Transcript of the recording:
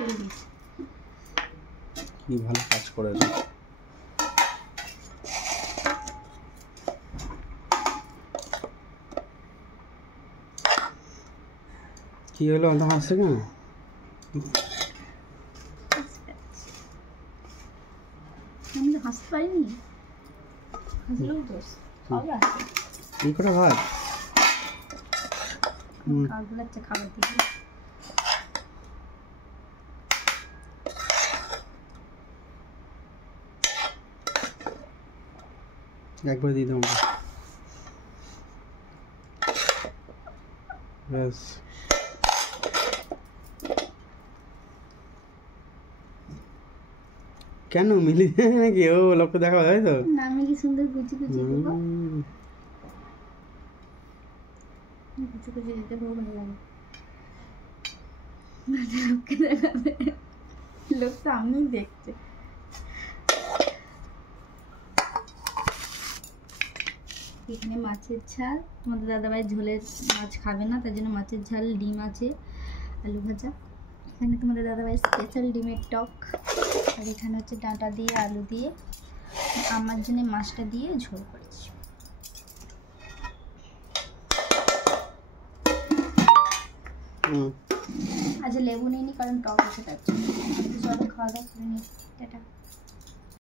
তেল দিয়েছি। কি ভালো কাজ করেছে। কি হলো অত হাসছে কেন? আমি তো হাসতে পারিনি, হাসলেও দোষ সবই আছে। এই কটা ভাত কাকগুলো হচ্ছে খাবার দিকে। একবার দিয়ে দাও ব্যাস। কেন মিলি নাকি? ও লোকটা দেখা যায় তো না, আমি কি সুন্দর কুচি কুচি দেবো, কুচি কুচি দিতে খুব ভালো লাগে। লোককে দেখাবে, লোক সামনেই দেখছে। এখানে মাছের ঝাল, তোমাদের দাদাভাই ঝোলের মাছ খাবে না, তার জন্য মাছের ঝাল, ডিম আছে, আলু ভাজা। এখানে তোমাদের দাদাভাই স্পেশাল ডিমের টক, আর এখানে হচ্ছে ডাঁটা দিয়ে আলু দিয়ে আমার জন্য মাছটা দিয়ে ঝোল করেছি। আজ লেবু নিইনি কারণ টক আছে তার জন্য। চলো খাওয়া দাওয়া করে নিই, টাটা।